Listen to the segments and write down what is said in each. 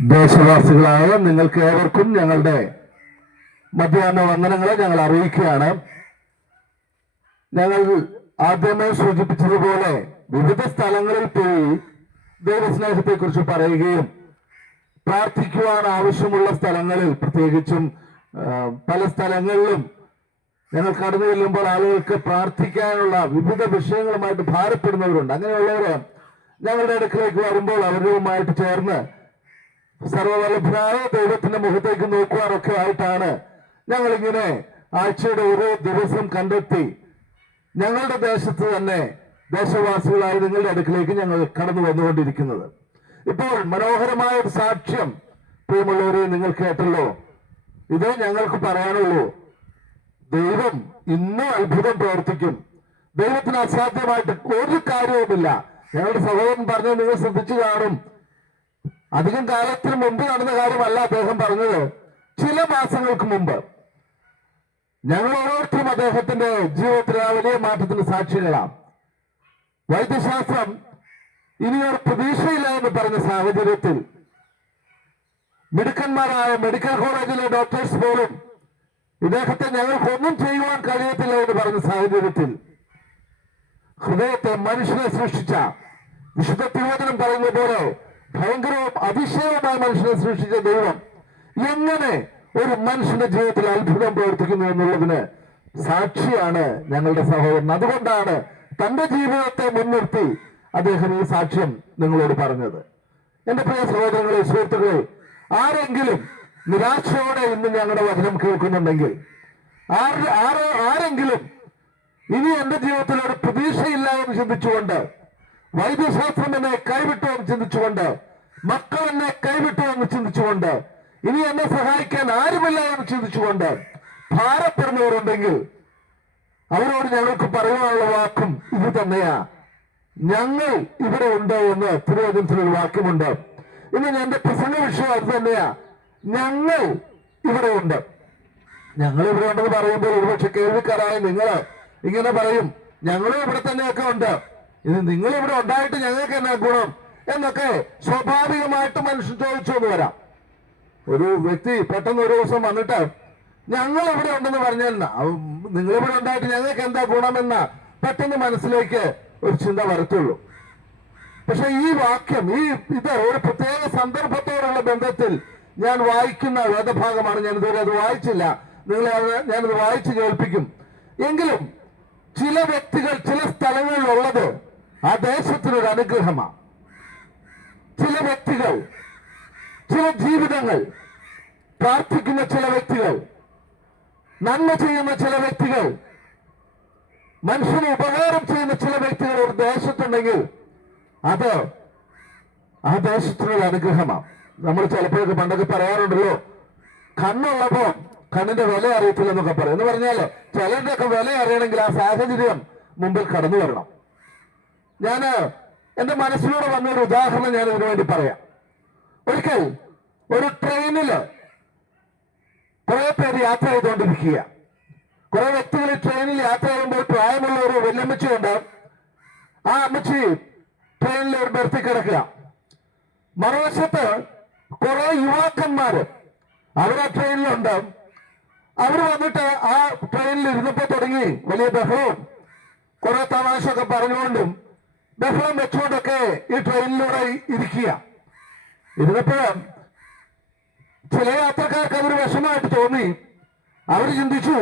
ദേശവാസികളായ നിങ്ങൾക്ക് ഏവർക്കും ഞങ്ങളുടെ മധ്യാഹ്ന വന്ദനങ്ങളെ ഞങ്ങൾ അറിയിക്കുകയാണ്. ഞങ്ങൾ ആദ്യമേ സൂചിപ്പിച്ചതുപോലെ വിവിധ സ്ഥലങ്ങളിൽ പോയി ദൈവസ്നേഹത്തെക്കുറിച്ച് പറയുകയും പ്രാർത്ഥിക്കുവാൻ ആവശ്യമുള്ള സ്ഥലങ്ങളിൽ, പ്രത്യേകിച്ചും പല സ്ഥലങ്ങളിലും ഞങ്ങൾ കടന്നു ചെല്ലുമ്പോൾ ആളുകൾക്ക് പ്രാർത്ഥിക്കാനുള്ള വിവിധ വിഷയങ്ങളുമായിട്ട് ഭാരപ്പെടുന്നവരുണ്ട്. അങ്ങനെയുള്ളവര് ഞങ്ങളുടെ അടുക്കലേക്ക് വരുമ്പോൾ അവരുമായിട്ട് ചേർന്ന് സർവവല്ലഭനായ ദൈവത്തിന്റെ മുഖത്തേക്ക് നോക്കുവാനൊക്കെ ആയിട്ടാണ് ഞങ്ങളിങ്ങനെ ആഴ്ചയുടെ ഓരോ ദിവസം കണ്ടെത്തി ഞങ്ങളുടെ ദേശത്ത് തന്നെ ദേശവാസികളായ നിങ്ങളുടെ അടുക്കിലേക്ക് ഞങ്ങൾ കടന്നു വന്നുകൊണ്ടിരിക്കുന്നത്. ഇപ്പോൾ മനോഹരമായ ഒരു സാക്ഷ്യം പ്രിയമുള്ളവരെ നിങ്ങൾ കേട്ടല്ലോ. ഇത് ഞങ്ങൾക്ക് പറയാനുള്ളൂ. ദൈവം ഇന്നും അത്ഭുതം പ്രവർത്തിക്കും. ദൈവത്തിന് അസാധ്യമായിട്ട് ഒരു കാര്യവുമില്ല. ഞങ്ങളുടെ സഹോദരൻ പറഞ്ഞത് നിങ്ങൾ ശ്രദ്ധിച്ചു കാണും. അധികം കാലത്തിന് മുമ്പ് നടന്ന കാര്യമല്ല അദ്ദേഹം പറഞ്ഞത്. ചില മാസങ്ങൾക്ക് മുമ്പ് ഞങ്ങൾ ഓരോരുത്തരും അദ്ദേഹത്തിന്റെ ജീവിതത്തിലെ ആ വലിയ മാറ്റത്തിന് സാക്ഷികളാണ്. വൈദ്യശാസ്ത്രം ഇനിയൊരു പ്രതീക്ഷയില്ല എന്ന് പറഞ്ഞ സാഹചര്യത്തിൽ മിടുക്കന്മാരായ മെഡിക്കൽ കോളേജിലെ ഡോക്ടേഴ്സ് പോലും ഇദ്ദേഹത്തെ ഞങ്ങൾക്കൊന്നും ചെയ്യുവാൻ കഴിയത്തില്ല എന്ന് പറഞ്ഞ സാഹചര്യത്തിൽ ഹൃദയത്തെ മനുഷ്യനെ സൃഷ്ടിച്ച, വിശുദ്ധ തിരുവചനം പറയുന്ന പോലെ ഭയങ്കരവും അതിശയവുമായ മനുഷ്യനെ സൃഷ്ടിച്ച ദൈവം എങ്ങനെ ഒരു മനുഷ്യന്റെ ജീവിതത്തിൽ അത്ഭുതം പ്രവർത്തിക്കുന്നു എന്നുള്ളതിന് സാക്ഷിയാണ് ഞങ്ങളുടെ സഹോദരൻ. അതുകൊണ്ടാണ് തന്റെ ജീവിതത്തെ മുൻനിർത്തി അദ്ദേഹം ഈ സാക്ഷ്യം നിങ്ങളോട് പറഞ്ഞത്. എന്റെ പ്രിയ സഹോദരങ്ങളെ, സുഹൃത്തുക്കളെ, ആരെങ്കിലും നിരാശയോടെ ഇന്ന് ഞങ്ങളുടെ വചനം കേൾക്കുന്നുണ്ടെങ്കിൽ, ആരെങ്കിലും ഇനി എന്റെ ജീവിതത്തിൽ ഒരു പ്രതീക്ഷയില്ല എന്ന് ചിന്തിച്ചുകൊണ്ട്, വൈദ്യശാസ്ത്രം എന്നെ കൈവിട്ടു എന്ന് ചിന്തിച്ചുകൊണ്ട്, മക്കൾ എന്നെ കൈവിട്ടു എന്ന് ചിന്തിച്ചുകൊണ്ട്, ഇനി എന്നെ സഹായിക്കാൻ ആരുമില്ല എന്ന് ചിന്തിച്ചുകൊണ്ട് ഭാരപ്പെടുന്നവരുണ്ടെങ്കിൽ അവരോട് ഞങ്ങൾക്ക് പറയാനുള്ള വാക്കും ഇത് തന്നെയാ. ഞങ്ങൾ ഇവിടെ ഉണ്ട് എന്ന് തിരുവചനത്തിലൊരു വാക്യമുണ്ട്. ഇന്ന് എന്റെ പ്രസംഗ വിഷയം അത് തന്നെയാ. ഞങ്ങൾ ഇവിടെ ഉണ്ട്. ഞങ്ങൾ ഇവിടെ ഉണ്ടെന്ന് പറയുമ്പോൾ ഒരുപക്ഷെ കേൾവിക്കാരായ നിങ്ങൾ ഇങ്ങനെ പറയും, ഞങ്ങളും ഇവിടെ തന്നെയൊക്കെ ഉണ്ട്, ഇത് നിങ്ങൾ ഇവിടെ ഉണ്ടായിട്ട് ഞങ്ങൾക്ക് എന്നാ ഗുണം എന്നൊക്കെ സ്വാഭാവികമായിട്ട് മനുഷ്യൻ ചോദിച്ചു എന്ന് വരാം. ഒരു വ്യക്തി പെട്ടെന്ന് ഒരു ദിവസം വന്നിട്ട് ഞങ്ങൾ ഇവിടെ ഉണ്ടെന്ന് പറഞ്ഞാൽ നിങ്ങളിവിടെ ഉണ്ടായിട്ട് ഞങ്ങൾക്ക് എന്താ ഗുണമെന്ന പെട്ടെന്ന് മനസ്സിലേക്ക് ഒരു ചിന്ത വരത്തുള്ളൂ. പക്ഷെ ഈ വാക്യം, ഇത് ഒരു പ്രത്യേക സന്ദർഭത്തോടുള്ള ബന്ധത്തിൽ ഞാൻ വായിക്കുന്ന വേദഭാഗമാണ്. ഞാൻ ഇതുവരെ അത് വായിച്ചില്ല. ഞാനത് വായിച്ചു കേൾപ്പിക്കും. എങ്കിലും ചില വ്യക്തികൾ ചില സ്ഥലങ്ങളിലുള്ളത് ആ ദേശത്തിനൊരു അനുഗ്രഹമാണ്. ചില വ്യക്തികൾ, ചില ജീവിതങ്ങൾ, പ്രാർത്ഥിക്കുന്ന ചില വ്യക്തികൾ, നന്മ ചെയ്യുന്ന ചില വ്യക്തികൾ, മനുഷ്യന് ഉപകാരം ചെയ്യുന്ന ചില വ്യക്തികൾ ഒരു ദേശത്തുണ്ടെങ്കിൽ അത് ആ ദേശത്തിനൊരു അനുഗ്രഹമാണ്. നമ്മൾ ചിലപ്പോഴൊക്കെ പണ്ടൊക്കെ പറയാറുണ്ടല്ലോ, കണ്ണുള്ളപ്പോ കണ്ണിന്റെ വില അറിയത്തില്ലെന്നൊക്കെ പറയും. എന്ന് പറഞ്ഞാല് ചിലരുടെയൊക്കെ വില അറിയണമെങ്കിൽ ആ സാഹചര്യം മുമ്പിൽ കടന്നു വരണം. എന്റെ മനസ്സിലൂടെ വന്നൊരു ഉദാഹരണം ഞാൻ ഇതിനു വേണ്ടി പറയാം. ഒരിക്കൽ ഒരു ട്രെയിനില് കുറെ പേര് യാത്ര ചെയ്തുകൊണ്ടിരിക്കുക. കുറെ വ്യക്തികൾ ട്രെയിനിൽ യാത്ര ചെയ്യുമ്പോൾ പ്രായമുള്ള ഒരു വല്യമ്മച്ചിയുണ്ട്. ആ അമ്മച്ചി ട്രെയിനിൽ ഒരു ബർത്തിൽ കിടക്കുക. മറുവശത്ത് കുറെ യുവാക്കന്മാര് അവരാ ട്രെയിനിലുണ്ട്. അവർ വന്നിട്ട് ആ ട്രെയിനിൽ ഇരുന്നപ്പോ തുടങ്ങി വലിയ ബഹളവും കുറെ തമാശയൊക്കെ പറഞ്ഞുകൊണ്ടും ബഹളം വെച്ചുകൊണ്ടൊക്കെ ഈ ട്രെയിനിലൂടെ ഇരിക്കുക. ഇരുന്നപ്പോഴും ചില യാത്രക്കാർക്ക് അതൊരു വിഷമമായിട്ട് തോന്നി. അവർ ചിന്തിച്ചു,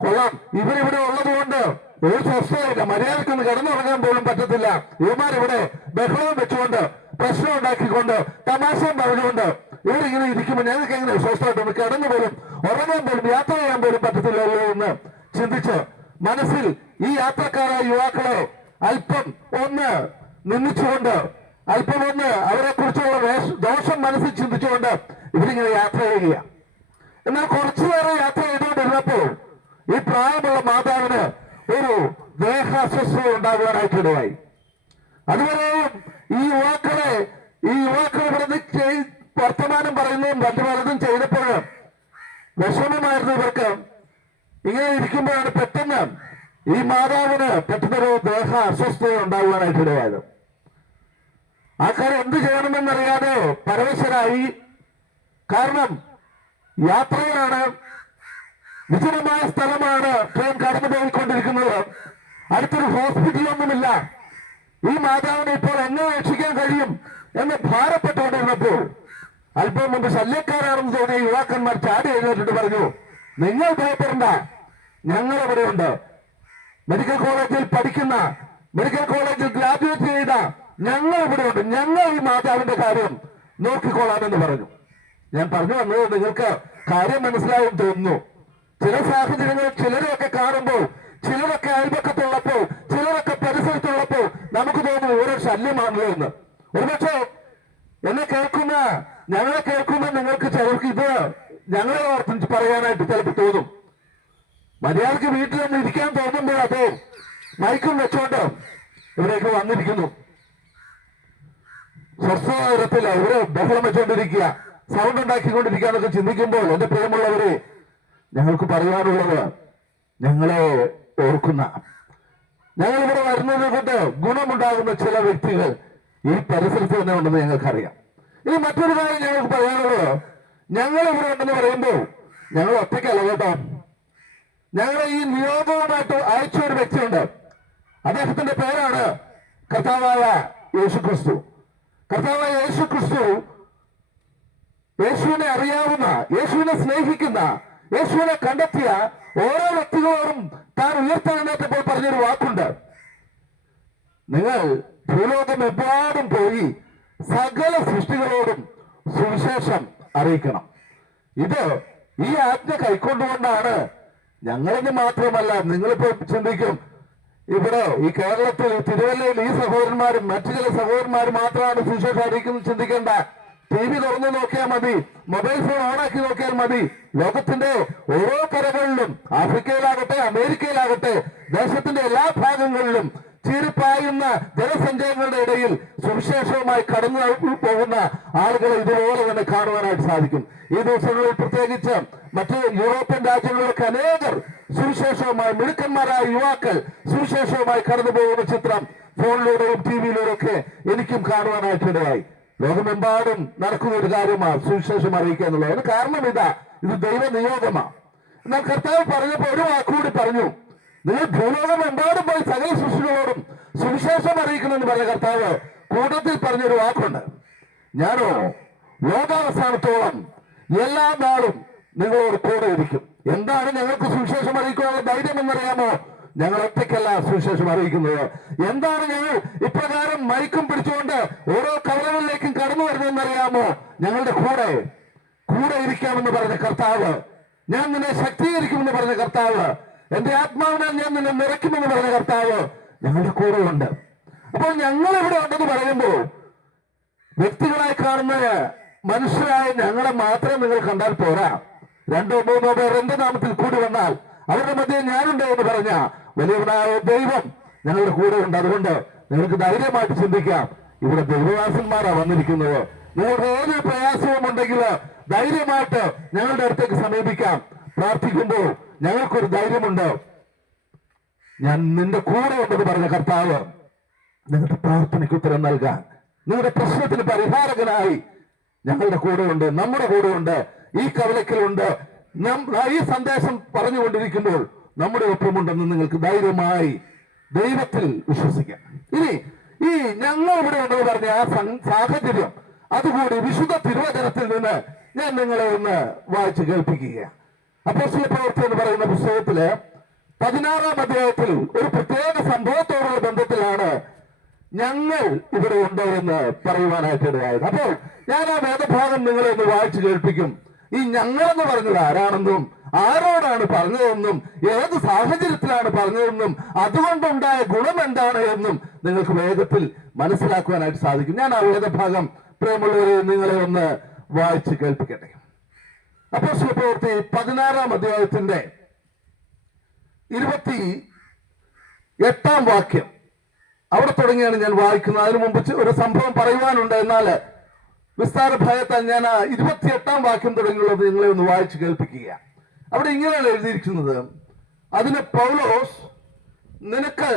കൊള്ളാം, ഇവരിവിടെ ഉള്ളത് കൊണ്ട് ഒരു സ്വസ്ഥയില്ല, മര്യാദക്കൊന്ന് കിടന്നുറങ്ങാൻ പോലും പറ്റത്തില്ല. ഇവന്മാരിവിടെ ബഹളവും വെച്ചുകൊണ്ട് പ്രശ്നം ഉണ്ടാക്കിക്കൊണ്ട് തമാശയും പറഞ്ഞുകൊണ്ട് ഇവരിങ്ങനെ ഇരിക്കുമ്പോൾ ഞങ്ങൾക്ക് എങ്ങനെ സ്വസ്ഥമായിട്ടൊന്ന് കിടന്നു പോലും ഉറങ്ങാൻ പോലും യാത്ര ചെയ്യാൻ പോലും പറ്റത്തില്ലല്ലോ എന്ന് ചിന്തിച്ച് മനസ്സിൽ ഈ യാത്രക്കാരായ യുവാക്കളെ അല്പം ഒന്ന് നിന്ദിച്ചുകൊണ്ട്, അല്പം ഒന്ന് അവരെ കുറിച്ചുള്ള ദോഷം മനസ്സിൽ ചിന്തിച്ചുകൊണ്ട് ഇവരിങ്ങനെ യാത്ര ചെയ്യുക. എന്നാൽ കുറച്ചുനേരം യാത്ര ചെയ്തുകൊണ്ടിരുന്നപ്പോൾ ഈ പ്രായമുള്ള മാതാവിന് ഒരു ദേഹാസ്വസ്ഥത ഉണ്ടാകുവാനായിട്ട് ഇടയായി. അതുവരെയും ഈ യുവാക്കൾ ഇവിടെ വർത്തമാനം പറയുന്നതും മറ്റു പലതും ചെയ്തപ്പോൾ വിഷമമായിരുന്നു ഇവർക്ക്. ഇങ്ങനെ ഇരിക്കുമ്പോഴാണ് പെട്ടെന്ന് ഈ മാതാവിന് പെട്ടെന്നൊരു ദേഹ അസ്വസ്ഥത ഉണ്ടാകുവാനായിട്ട് ഇടയായത്. ആൾക്കാർ എന്ത് ചെയ്യണമെന്നറിയാതെ പരവശരായി. കാരണം യാത്രയിലാണ്, വിജനമായ സ്ഥലമാണ്, ട്രെയിൻ കടന്നു പോയിക്കൊണ്ടിരിക്കുന്നത്, അടുത്തൊരു ഹോസ്പിറ്റലൊന്നുമില്ല. ഈ മാതാവിനെ ഇപ്പോൾ എങ്ങനെ രക്ഷിക്കാൻ കഴിയും എന്ന് ഭാരപ്പെട്ടുകൊണ്ടിരുന്നപ്പോൾ അല്പം മുമ്പ് ശല്യക്കാരാണെന്ന് തോന്നിയ യുവാക്കന്മാർ ചാടി എഴുന്നേറ്റിട്ട് പറഞ്ഞു, നിങ്ങൾ ഭയപ്പെടണ്ട, ഞങ്ങൾ ഇവിടെയുണ്ട്. മെഡിക്കൽ കോളേജിൽ പഠിക്കുന്ന, മെഡിക്കൽ കോളേജിൽ ഗ്രാജുവേറ്റ് ചെയ്ത ഞങ്ങൾ ഇവിടെയുണ്ട്, ഞങ്ങൾ ഈ മാതാവിന്റെ കാര്യം നോക്കിക്കൊള്ളാമെന്ന് പറഞ്ഞു. ഞാൻ പറഞ്ഞു വന്നത് നിങ്ങൾക്ക് കാര്യം മനസ്സിലാവും തോന്നുന്നു. ചില സാഹചര്യങ്ങളിൽ ചിലരെയൊക്കെ കാണുമ്പോൾ, ചിലരൊക്കെ അയൽപക്കത്തുള്ളപ്പോൾ, ചിലരൊക്കെ പരിസരത്തുള്ളപ്പോൾ നമുക്ക് തോന്നും ഓരോ ശല്യമാണല്ലോ എന്ന്. ഒരുപക്ഷെ എന്നെ കേൾക്കുന്ന, ഞങ്ങളെ കേൾക്കുന്ന നിങ്ങൾക്ക് ചിലർക്ക് ഇത് ഞങ്ങളെ ഓർത്ത് പറയാനായിട്ട് ചിലപ്പോൾ തോന്നും. മര്യാദക്ക് വീട്ടിലൊന്നും ഇരിക്കാൻ തോന്നുമ്പോൾ അതോ മൈക്കും വെച്ചോണ്ട് ഇവിടേക്ക് വന്നിരിക്കുന്നു. സ്വസ്ഥതരത്തില്ല, ഇവര് ബഹളം വെച്ചോണ്ടിരിക്കുക, സൗണ്ട് ഉണ്ടാക്കിക്കൊണ്ടിരിക്കുക എന്നൊക്കെ ചിന്തിക്കുമ്പോൾ എന്റെ പ്രിയമുള്ളവരെ, ഞങ്ങൾക്ക് പറയാനുള്ളത്, ഞങ്ങളെ ഓർക്കുന്ന, ഞങ്ങൾ ഇവിടെ വരുന്നത് കൊണ്ട് ഗുണമുണ്ടാകുന്ന ചില വ്യക്തികൾ ഈ പരിസരത്ത് തന്നെ ഉണ്ടെന്ന് ഞങ്ങൾക്കറിയാം. ഇനി മറ്റൊരു കാര്യം ഞങ്ങൾക്ക് പറയാനുള്ളത്, ഞങ്ങൾ ഇവിടെ ഉണ്ടെന്ന് പറയുമ്പോൾ ഞങ്ങൾ ഒറ്റയ്ക്കല്ല കേട്ടോ. ഞങ്ങളെ ഈ നിയോഗവുമായിട്ട് അയച്ച ഒരു വ്യക്തിയുണ്ട്. അദ്ദേഹത്തിന്റെ പേരാണ് കർത്താവായ യേശുക്രിസ്തു. കർത്താവായ യേശുക്രിസ്തു യേശുവിനെ അറിയാവുന്ന, യെശുവിനെ സ്നേഹിക്കുന്ന, യേശുവിനെ കണ്ടെത്തിയ ഓരോ വ്യക്തികളോടും താൻ ഉയർത്തെഴുന്നേറ്റപ്പോൾ പറഞ്ഞൊരു വാക്കുണ്ട്, നിങ്ങൾ ഭൂലോകം എപ്പാടും പോയി സകല സൃഷ്ടികളോടും സുവിശേഷം അറിയിക്കണം. ഇത് ഈ ആജ്ഞ കൈക്കൊണ്ടുകൊണ്ടാണ് ഞങ്ങളെന്ന് മാത്രമല്ല, നിങ്ങളിപ്പോ ചിന്തിക്കും ഇവിടെ ഈ കേരളത്തിൽ തിരുവല്ലയിൽ ഈ സഹോദരന്മാരും മറ്റു ചില സഹോദരന്മാരും മാത്രമാണ് സുവിശേഷം അറിയിക്കുന്നത് ചിന്തിക്കേണ്ട. TV തുറന്നു നോക്കിയാൽ മതി, മൊബൈൽ ഫോൺ ഓണാക്കി നോക്കിയാൽ മതി, ലോകത്തിന്റെ ഓരോ കരകളിലും, ആഫ്രിക്കയിലാകട്ടെ അമേരിക്കയിലാകട്ടെ ദേശത്തിന്റെ എല്ലാ ഭാഗങ്ങളിലും ചീറിപ്പായുന്ന ജനസഞ്ചയങ്ങളുടെ ഇടയിൽ സുവിശേഷവുമായി കടന്നു പോകുന്ന ആളുകളെ ഇതുപോലെ തന്നെ കാണുവാനായിട്ട് സാധിക്കും. ഈ ദിവസങ്ങളിൽ പ്രത്യേകിച്ച് മറ്റ് യൂറോപ്യൻ രാജ്യങ്ങളിലൊക്കെ അനേകർ സുവിശേഷവുമായി, മിടുക്കന്മാരായ യുവാക്കൾ സുവിശേഷവുമായി കടന്നു പോകുന്ന ചിത്രം ഫോണിലൂടെയും TV-യിലൂടെ ഒക്കെ എനിക്കും കാണുവാനായിട്ടിടയായി. ലോകമെമ്പാടും നടക്കുന്ന ഒരു കാര്യമാണ് സുവിശേഷം അറിയിക്കുക എന്നുള്ളത്. അതിന് കാരണം ഇതാ, ഇത് ദൈവ നിയോഗമാണ്. എന്നാൽ കർത്താവ് പറഞ്ഞപ്പോൾ ഒരു വാക്കുകൂടി പറഞ്ഞു, നിങ്ങൾ ഭൂലോകമെമ്പാടും പോയി സകല സൃഷ്ടികളോടും സുവിശേഷം അറിയിക്കണമെന്ന് പറഞ്ഞ കർത്താവ് കൂട്ടത്തിൽ പറഞ്ഞൊരു വാക്കുണ്ട്, ഞാനോ ലോകാവസാനത്തോളം എല്ലാ നാളും നിങ്ങളോട് കൂടെ ഇരിക്കും. എന്താണ് ഞങ്ങൾക്ക് സുവിശേഷം അറിയിക്കാനുള്ള ധൈര്യം എന്നറിയാമോ? ഞങ്ങൾ ഒറ്റയ്ക്കല്ല സുവിശേഷം അറിയിക്കുന്നത്. എന്താണ് ഞങ്ങൾ ഇപ്രകാരം മൈക്കും പിടിച്ചുകൊണ്ട് ഓരോ കവലകളിലേക്കും കടന്നു വരുന്നതെന്നറിയാമോ? ഞങ്ങളുടെ കൂടെ ഇരിക്കാമെന്ന് പറഞ്ഞ കർത്താവ്, ഞാൻ നിന്നെ ശക്തീകരിക്കുമെന്ന് പറഞ്ഞ കർത്താവ്, എന്റെ ആത്മാവിനാൽ ഞാൻ നിന്നെ നിറയ്ക്കുമെന്ന് പറഞ്ഞ കർത്താവ് ഞങ്ങളുടെ കൂടെ ഉണ്ട്. അപ്പോൾ ഞങ്ങൾ ഇവിടെ ഉണ്ടെന്ന് പറയുമ്പോൾ വ്യക്തികളായി കാണുന്ന മനുഷ്യരായ ഞങ്ങളെ മാത്രം നിങ്ങൾ കണ്ടാൽ പോരാ. 2 3 പേർ എന്റെ നാമത്തിൽ കൂടി വന്നാൽ അവരുടെ മധ്യേ ഞാനുണ്ട് എന്ന് പറഞ്ഞ വലിയവനായ ദൈവം ഞങ്ങളുടെ കൂടെ ഉണ്ട്. അതുകൊണ്ട് നിങ്ങൾക്ക് ധൈര്യമായിട്ട് ചിന്തിക്കാം, ഇവിടെ ദൈവദാസന്മാരാണ് വന്നിരിക്കുന്നത്. നിങ്ങൾക്ക് ഏതൊരു പ്രയാസവും ഉണ്ടെങ്കിൽ ധൈര്യമായിട്ട് ഞങ്ങളുടെ അടുത്തേക്ക് സമീപിക്കാം. പ്രാർത്ഥിക്കുമ്പോൾ ഞങ്ങൾക്കൊരു ധൈര്യമുണ്ട്. ഞാൻ നിന്റെ കൂടെ ഉണ്ടെന്ന് പറഞ്ഞ കർത്താവ് നിങ്ങളുടെ പ്രാർത്ഥനയ്ക്ക് ഉത്തരം നൽകാൻ, നിങ്ങളുടെ പ്രശ്നത്തിന് പരിഹാരകനായി ഞങ്ങളുടെ കൂടെയുണ്ട്, നമ്മുടെ കൂടെയുണ്ട്, ഈ കവലക്കലുണ്ട്. ഈ സന്ദേശം പറഞ്ഞുകൊണ്ടിരിക്കുമ്പോൾ നമ്മുടെ ഒപ്പമുണ്ടെന്ന് നിങ്ങൾക്ക് ധൈര്യമായി ദൈവത്തിൽ വിശ്വസിക്കാം. ഇനി ഈ ഞങ്ങൾ ഇവിടെ ഉണ്ടെന്ന് പറഞ്ഞ ആ സാഹചര്യം അതുകൂടി വിശുദ്ധ തിരുവചനത്തിൽ നിന്ന് ഞാൻ നിങ്ങളെ ഒന്ന് വായിച്ചു കേൾപ്പിക്കുക. അപ്പോസ്തല പ്രവൃത്തി എന്ന് പറയുന്ന പുസ്തകത്തില് 16-ാം അധ്യായത്തിൽ ഒരു പ്രത്യേക സംഭവത്തോടുള്ള ബന്ധത്തിലാണ് ഞങ്ങൾ ഇവിടെ ഉണ്ട് എന്ന് പറയുവാനായിട്ട് ഇടയായത്. അപ്പോൾ ഞാൻ ആ വേദഭാഗം നിങ്ങളെ ഒന്ന് വായിച്ചു കേൾപ്പിക്കും. ഈ ഞങ്ങളെന്ന് പറഞ്ഞത് ആരാണെന്നും ആരോടാണ് പറഞ്ഞതെന്നും ഏത് സാഹചര്യത്തിലാണ് പറഞ്ഞതെന്നും അതുകൊണ്ടുണ്ടായ ഗുണം എന്താണ് എന്നും നിങ്ങൾക്ക് വേഗത്തിൽ മനസ്സിലാക്കുവാനായിട്ട് സാധിക്കും. ഞാൻ ആ വേദഭാഗം പ്രിയമുള്ളവരെ നിങ്ങളെ ഒന്ന് വായിച്ച് കേൾപ്പിക്കട്ടെ. അപ്പോസ്തല പ്രവൃത്തി 16-ാം അധ്യായത്തിന്റെ 28-ാം വാക്യം അവിടെ തുടങ്ങിയാണ് ഞാൻ വായിക്കുന്നത്. അതിനു മുമ്പ് ഒരു സംഭവം പറയുവാനുണ്ട്, എന്നാൽ വിസ്താര ഭയത്താൽ ഞാൻ ആ 28-ാം വാക്യം തുടങ്ങിയുള്ളത് നിങ്ങളെ ഒന്ന് വായിച്ച് കേൾപ്പിക്കുക. അവിടെ ഇങ്ങനെയാണ് എഴുതിയിരിക്കുന്നത്, അതിന് പൗലോസ്, നിനക്ക്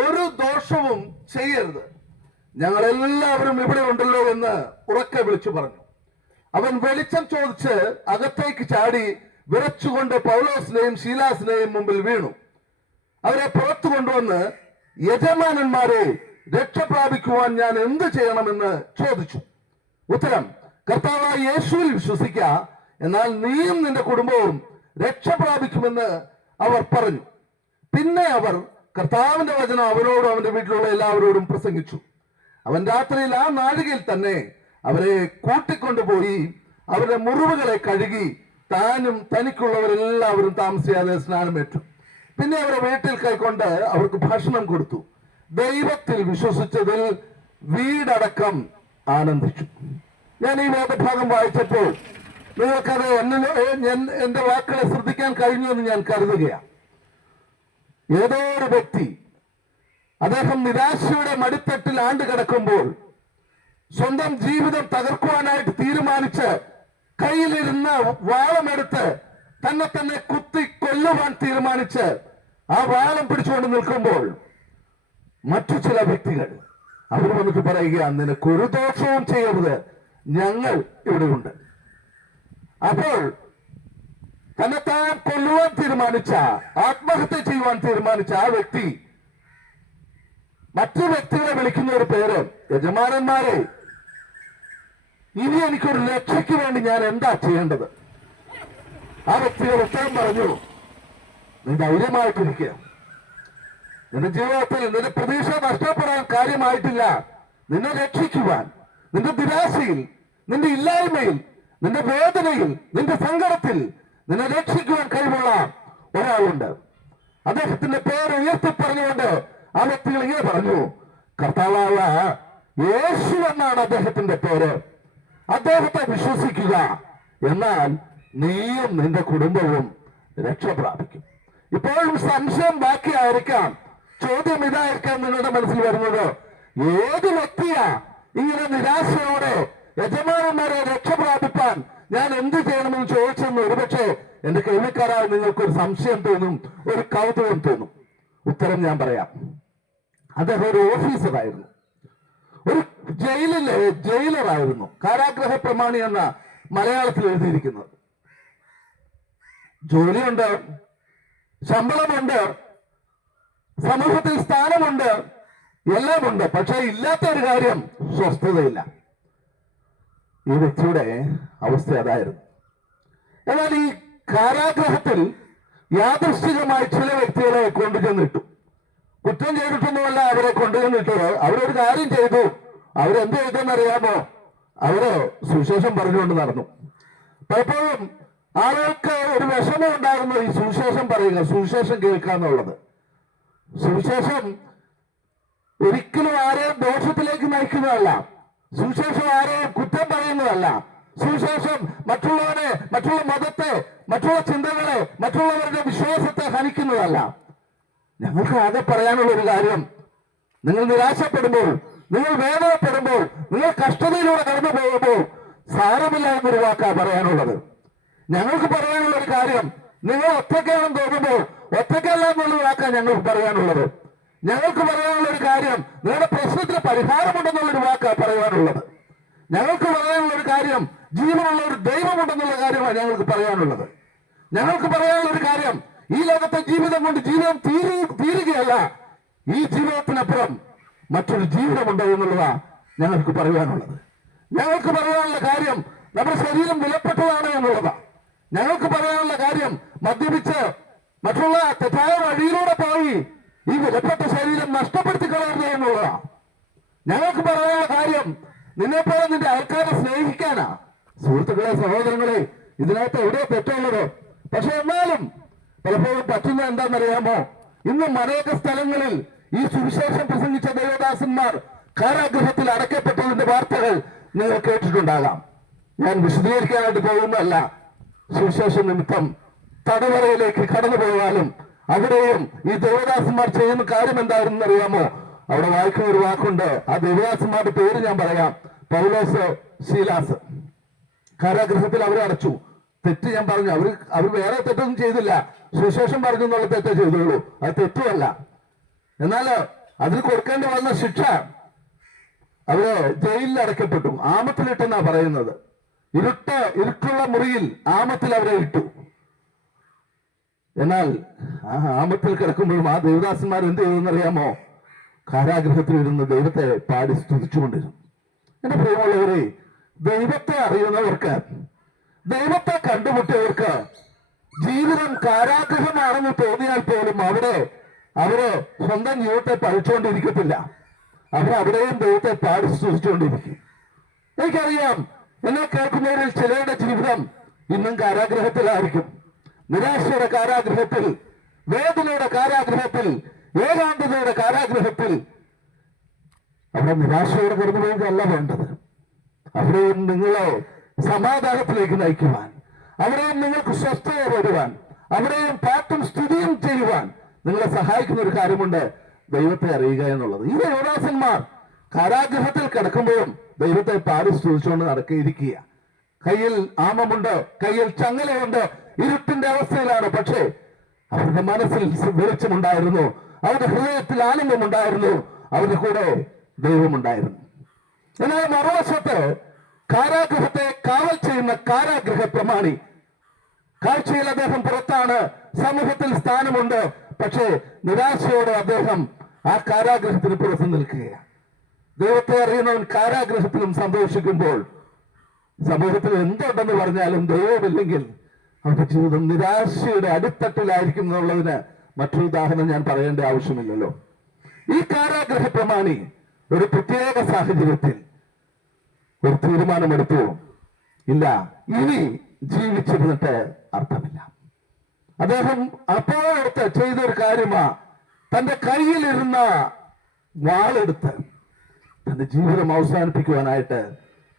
ഒരു ദോഷവും ചെയ്യരുത്, ഞങ്ങളെല്ലാവരും ഇവിടെ ഉണ്ടല്ലോ എന്ന് ഉറക്കെ വിളിച്ചു പറഞ്ഞു. അവൻ വെളിച്ചം ചോദിച്ച് അകത്തേക്ക് ചാടി വിറച്ചുകൊണ്ട് പൗലോസിനെയും ശീലാസിനെയും മുമ്പിൽ വീണു. അവരെ പുറത്തു കൊണ്ടുവന്ന്, യജമാനന്മാരെ, രക്ഷ പ്രാപിക്കുവാൻ ഞാൻ എന്ത് ചെയ്യണമെന്ന് ചോദിച്ചു. ഉത്തരം: കർത്താവായ യേശുവിൽ വിശ്വസിക്ക, എന്നാൽ നീയും നിന്റെ കുടുംബവും രക്ഷ പ്രാപിക്കുമെന്ന് അവർ പറഞ്ഞു. പിന്നെ അവർ കർത്താവിന്റെ വചനം അവനോടും അവന്റെ വീട്ടിലുള്ള എല്ലാവരോടും പ്രസംഗിച്ചു. അവൻ രാത്രിയിൽ ആ നാഴികയിൽ തന്നെ അവരെ കൂട്ടിക്കൊണ്ടുപോയി അവരുടെ മുറിവുകളെ കഴുകി താനും തനിക്കുള്ളവരെല്ലാവരും താമസിയാതെ സ്നാനമേറ്റു. പിന്നെ അവരെ വീട്ടിൽ കൈക്കൊണ്ട് അവർക്ക് ഭക്ഷണം കൊടുത്തു. ദൈവത്തിൽ വിശ്വസിച്ചതിൽ വീടടക്കം ആനന്ദിച്ചു. ഞാൻ ഈ വേദഭാഗം വായിച്ചപ്പോൾ നിങ്ങൾക്കത് എന്റെ വാക്കുകളെ ശ്രദ്ധിക്കാൻ കഴിഞ്ഞു എന്ന് ഞാൻ കരുതുകയാണ്. ഏതോ ഒരു വ്യക്തി അദ്ദേഹം നിരാശയുടെ മടിത്തട്ടിൽ ആണ്ട് കിടക്കുമ്പോൾ സ്വന്തം ജീവിതം തകർക്കുവാനായിട്ട് തീരുമാനിച്ച് കയ്യിലിരുന്ന വാളമെടുത്ത് തന്നെ തന്നെ കുത്തി കൊല്ലുവാൻ തീരുമാനിച്ച് ആ വാളം പിടിച്ചുകൊണ്ട് നിൽക്കുമ്പോൾ മറ്റു ചില വ്യക്തികൾ അവർ വന്നിട്ട് പറയുകയാണ്, നിനക്കൊരു ദോഷവും ചെയ്യരുത്, ഞങ്ങൾ ഇവിടെ ഉണ്ട്. അപ്പോൾ തന്നെത്താൻ കൊല്ലുവാൻ തീരുമാനിച്ച, ആത്മഹത്യ ചെയ്യുവാൻ തീരുമാനിച്ച ആ വ്യക്തി മറ്റു വ്യക്തികളെ വിളിക്കുന്ന ഒരു പേര്, യജമാനന്മാരെ, ഇനി എനിക്കൊരു രക്ഷയ്ക്ക് വേണ്ടി ഞാൻ എന്താ ചെയ്യേണ്ടത്? ആ വ്യക്തികൾ ഉത്തരം പറഞ്ഞു, നീ ധൈര്യമായിട്ടിരിക്കുക. നിന്റെ ജീവിതത്തിൽ നിന്റെ പ്രതീക്ഷ നഷ്ടപ്പെടാൻ കാര്യമായിട്ടില്ല. നിന്നെ രക്ഷിക്കുവാൻ, നിന്റെ നിരാശയിൽ, നിന്റെ ഇല്ലായ്മയിൽ, നിന്റെ വേദനയിൽ, നിന്റെ സങ്കടത്തിൽ നിന്നെ രക്ഷിക്കുവാൻ കഴിവുള്ള ഒരാളുണ്ട്. അദ്ദേഹത്തിന്റെ പേര് ഉയർത്തി പറഞ്ഞുകൊണ്ട് ആ വ്യക്തികൾ ഇങ്ങനെ പറഞ്ഞു, കർത്താവായ യേശു എന്നാണ് അദ്ദേഹത്തിന്റെ പേര്. അദ്ദേഹത്തെ വിശ്വസിക്കുക, എന്നാൽ നീയും നിന്റെ കുടുംബവും രക്ഷ പ്രാപിക്കും. ഇപ്പോഴും സംശയം ബാക്കിയായിരിക്കാം. ചോദ്യം ഇതായിരിക്കാം നിങ്ങളുടെ മനസ്സിൽ വരുന്നത്, ഏത് വ്യക്തിയാ ഇങ്ങനെ നിരാശയോടെ യജമാനന്മാരെ രക്ഷ പ്രാപിപ്പാൻ ഞാൻ എന്ത് ചെയ്യണമെന്ന് ചോദിച്ചെന്ന് ഒരുപക്ഷെ എന്റെ കേൾവിക്കാരായ നിങ്ങൾക്കൊരു സംശയം തോന്നും, ഒരു കൗതുകം തോന്നും. ഉത്തരം ഞാൻ പറയാം. അദ്ദേഹം ഒരു ഓഫീസറായിരുന്നു, ഒരു ജയിലറായിരുന്നു. കാരാഗ്രഹ പ്രമാണി എന്ന മലയാളത്തിൽ എഴുതിയിരിക്കുന്നത്. ജോലിയുണ്ട്, ശമ്പളമുണ്ട്, സമൂഹത്തിൽ സ്ഥാനമുണ്ട്, എല്ലാമുണ്ട്. പക്ഷെ ഇല്ലാത്ത ഒരു കാര്യം, സ്വസ്ഥതയില്ല. ഈ വ്യക്തിയുടെ അവസ്ഥ അതായിരുന്നു. എന്നാൽ ഈ കാരാഗ്രഹത്തിൽ യാദൃശ്ചികമായി ചില വ്യക്തികളെ കൊണ്ടുചെന്നിട്ടു. കുറ്റം ചെയ്തിട്ടൊന്നുമല്ല അവരെ കൊണ്ടുചെന്നിട്ടത്. അവരൊരു കാര്യം ചെയ്തു. അവരെന്ത് ചെയ്തെന്നറിയാമോ? അവര് സുവിശേഷം പറഞ്ഞുകൊണ്ട് നടന്നു. പലപ്പോഴും ആളുകൾക്ക് ഒരു വിഷമം ഉണ്ടാകുന്നു ഈ സുവിശേഷം പറയുക, സുവിശേഷം കേൾക്കുക എന്നുള്ളത്. സുവിശേഷം ഒരിക്കലും ആരെയും ദോഷത്തിലേക്ക് നയിക്കുന്നതല്ല. സുവിശേഷം ആരെയും കുറ്റം പറയുന്നതല്ല. സുവിശേഷം മറ്റുള്ളവരെ, മറ്റുള്ള മതത്തെ, മറ്റുള്ള ചിന്തകളെ, മറ്റുള്ളവരുടെ വിശ്വാസത്തെ ഹനിക്കുന്നതല്ല. ഞങ്ങൾക്ക് ആകെ പറയാനുള്ള ഒരു കാര്യം, നിങ്ങൾ നിരാശപ്പെടുമ്പോൾ, നിങ്ങൾ വേദനപ്പെടുമ്പോൾ, നിങ്ങൾ കഷ്ടതയിലൂടെ കടന്നു പോകുമ്പോൾ സാരമില്ല എന്നൊരു വാക്കാ പറയാനുള്ളത്. ഞങ്ങൾക്ക് പറയാനുള്ള ഒരു കാര്യം, നിങ്ങൾ ഒറ്റയ്ക്കാണെന്ന് തോന്നുമ്പോൾ ഒറ്റയ്ക്കല്ല എന്നുള്ള വാക്കാ ഞങ്ങൾക്ക് പറയാനുള്ളത്. ഞങ്ങൾക്ക് പറയാനുള്ള ഒരു കാര്യം, നിങ്ങളുടെ പ്രശ്നത്തിന് പരിഹാരമുണ്ടെന്നുള്ളൊരു വാക്കാ പറയാനുള്ളത്. ഞങ്ങൾക്ക് പറയാനുള്ള ഒരു കാര്യം, ജീവനുള്ള ഒരു ദൈവമുണ്ടെന്നുള്ള കാര്യമാണ് ഞങ്ങൾക്ക് പറയാനുള്ളത്. ഞങ്ങൾക്ക് പറയാനുള്ള ഒരു കാര്യം, ഈ ലോകത്തെ ജീവിതം കൊണ്ട് ജീവിതം തീരുകയല്ല, ഈ ജീവിതത്തിനപ്പുറം മറ്റൊരു ജീവിതമുണ്ടോ എന്നുള്ളതാ ഞങ്ങൾക്ക് പറയാനുള്ളത്. ഞങ്ങൾക്ക് പറയാനുള്ള കാര്യം, നമ്മുടെ ശരീരം വിലപ്പെട്ടതാണ് എന്നുള്ളതാ. ഞങ്ങൾക്ക് പറയാനുള്ള കാര്യം, മദ്യപിച്ച് മറ്റുള്ള തെറ്റായ വഴിയിലൂടെ പോയി ഈ വിലപ്പെട്ട ശരീരം നഷ്ടപ്പെടുത്തി കളയരുത് എന്നുള്ളതാ. ഞങ്ങൾക്ക് പറയാനുള്ള കാര്യം, നിന്നെപ്പോലെ നിന്റെ ആൾക്കാരെ സ്നേഹിക്കാനാ. സുഹൃത്തുക്കളെ, സഹോദരങ്ങളെ, ഇതിനകത്ത് എവിടെയോ തെറ്റുള്ളത്. പക്ഷെ എന്നാലും പലപ്പോഴും പറ്റുന്ന എന്താണെന്നറിയാമോ? ഇന്നും അനേക സ്ഥലങ്ങളിൽ ഈ സുവിശേഷം പ്രസംഗിച്ച ദേവദാസന്മാർ കാരാഗൃഹത്തിൽ അടയ്ക്കപ്പെട്ടതിന്റെ വാർത്തകൾ നിങ്ങൾ കേട്ടിട്ടുണ്ടാകാം. ഞാൻ വിശദീകരിക്കാനായിട്ട് പോകുന്നതല്ല. സുവിശേഷ നിമിത്തം തടവറയിലേക്ക് കടന്നു പോയാലും അവിടെയും ഈ ദേവദാസന്മാർ ചെയ്യുന്ന കാര്യം എന്തായിരുന്നു അറിയാമോ? അവിടെ വായിക്കുന്ന ഒരു വാക്കുണ്ട്. ആ ദേവദാസന്മാരുടെ പേര് ഞാൻ പറയാം, പൗലോസ്, ശീലാസ്. കാരാഗൃഹത്തിൽ അവരെ അടച്ചു. തെറ്റ് ഞാൻ പറഞ്ഞു, അവർ വേറെ തെറ്റൊന്നും ചെയ്തില്ല, സുവിശേഷം പറഞ്ഞു എന്നുള്ള തെറ്റേ ചെയ്തോളൂ. അത് തെറ്റുമല്ല. എന്നാൽ അതിന് കൊടുക്കേണ്ടി വന്ന ശിക്ഷ, അവര് ജയിലിൽ അടയ്ക്കപ്പെട്ടു. ആമത്തിലിട്ടെന്നാ പറയുന്നത്. ഇരുട്ടുള്ള മുറിയിൽ ആമത്തിൽ അവരെ ഇട്ടു. എന്നാൽ ആ ആമത്തിൽ കിടക്കുമ്പോഴും ആ ദേവദാസന്മാർ എന്ത് ചെയ്തെന്നറിയാമോ? കാരാഗൃഹത്തിൽ ഇരുന്ന് ദൈവത്തെ പാടി സ്തുതിച്ചുകൊണ്ടിരുന്നു. എന്റെ പ്രിയമുള്ളവരെ, ദൈവത്തെ അറിയുന്നവർക്ക്, ദൈവത്തെ കണ്ടുമുട്ടിയവർക്ക് ജീവിതം കാരാഗൃഹമാണെന്ന് തോന്നിയാൽ പോലും അവര് സ്വന്തം ജീവിതത്തെ പഴിച്ചുകൊണ്ടിരിക്കത്തില്ല. അവരവിടെയും ദൈവത്തെ പാടി സ്തുതിച്ചുകൊണ്ടിരിക്കും. എനിക്കറിയാം, എന്നെ കേൾക്കുന്നവരിൽ ചിലരുടെ ജീവിതം ഇന്നും കാരാഗ്രഹത്തിലായിരിക്കും. നിരാശയുടെ കാരാഗ്രഹത്തിൽ, വേദനയുടെ കാരാഗ്രഹത്തിൽ, ഏകാന്തതയുടെ കാരാഗ്രഹത്തിൽ. അവിടെ നിരാശയോടെ കടന്നു പോവുകയല്ല വേണ്ടത്. അവിടെയും നിങ്ങളെ സമാധാനത്തിലേക്ക് നയിക്കുവാൻ, അവിടെയും നിങ്ങൾക്ക് സ്വസ്ഥത വരുവാൻ, അവിടെയും പാട്ടും സ്തുതിയും ചെയ്യുവാൻ നിങ്ങളെ സഹായിക്കുന്ന ഒരു കാര്യമുണ്ട്, ദൈവത്തെ അറിയുക എന്നുള്ളത്. ഈ ദേവദാസന്മാർ കാരാഗ്രഹത്തിൽ കിടക്കുമ്പോഴും ദൈവത്തെ പാടി സ്തുതിച്ചുകൊണ്ട് നടക്കിയിരിക്കുക. കയ്യിൽ ആമമുണ്ട്, കയ്യിൽ ചങ്ങലയുണ്ട്, ഇരുട്ടിന്റെ അവസ്ഥയിലാണ്. പക്ഷേ അവരുടെ മനസ്സിൽ വെളിച്ചമുണ്ടായിരുന്നു, അവരുടെ ഹൃദയത്തിൽ ആനന്ദമുണ്ടായിരുന്നു, അവരുടെ കൂടെ ദൈവമുണ്ടായിരുന്നു. എന്നാൽ മറുവശത്ത് കാരാഗ്രഹത്തെ കാവൽ ചെയ്യുന്ന കാരാഗ്രഹ പ്രമാണി, കാഴ്ചയിൽ അദ്ദേഹം പുറത്താണ്, സമൂഹത്തിൽ സ്ഥാനമുണ്ട്. പക്ഷേ നിരാശയോടെ അദ്ദേഹം ആ കാരാഗ്രഹത്തിന് പുറത്ത് നിൽക്കുകയാണ്. ദൈവത്തെ അറിയുന്നവൻ കാരാഗ്രഹത്തിലും സന്തോഷിക്കുമ്പോൾ സമൂഹത്തിൽ എന്തുണ്ടെന്ന് പറഞ്ഞാലും ദൈവമില്ലെങ്കിൽ അവരുടെ ജീവിതം നിരാശയുടെ അടിത്തട്ടിലായിരിക്കും എന്നുള്ളതിന് മറ്റൊരു ഉദാഹരണം ഞാൻ പറയേണ്ട ആവശ്യമില്ലല്ലോ. ഈ കാരാഗ്രഹ പ്രമാണി ഒരു പ്രത്യേക സാഹചര്യത്തിൽ ഒരു തീരുമാനമെടുത്തു, ഇല്ല, ഇനി ജീവിച്ചിരുന്നിട്ട് അർത്ഥമില്ല. അദ്ദേഹം അപ്പോഴെടുത്ത് ചെയ്തൊരു കാര്യമാ, തന്റെ കയ്യിലിരുന്ന വാളെടുത്ത് തന്റെ ജീവിതം അവസാനിപ്പിക്കുവാനായിട്ട്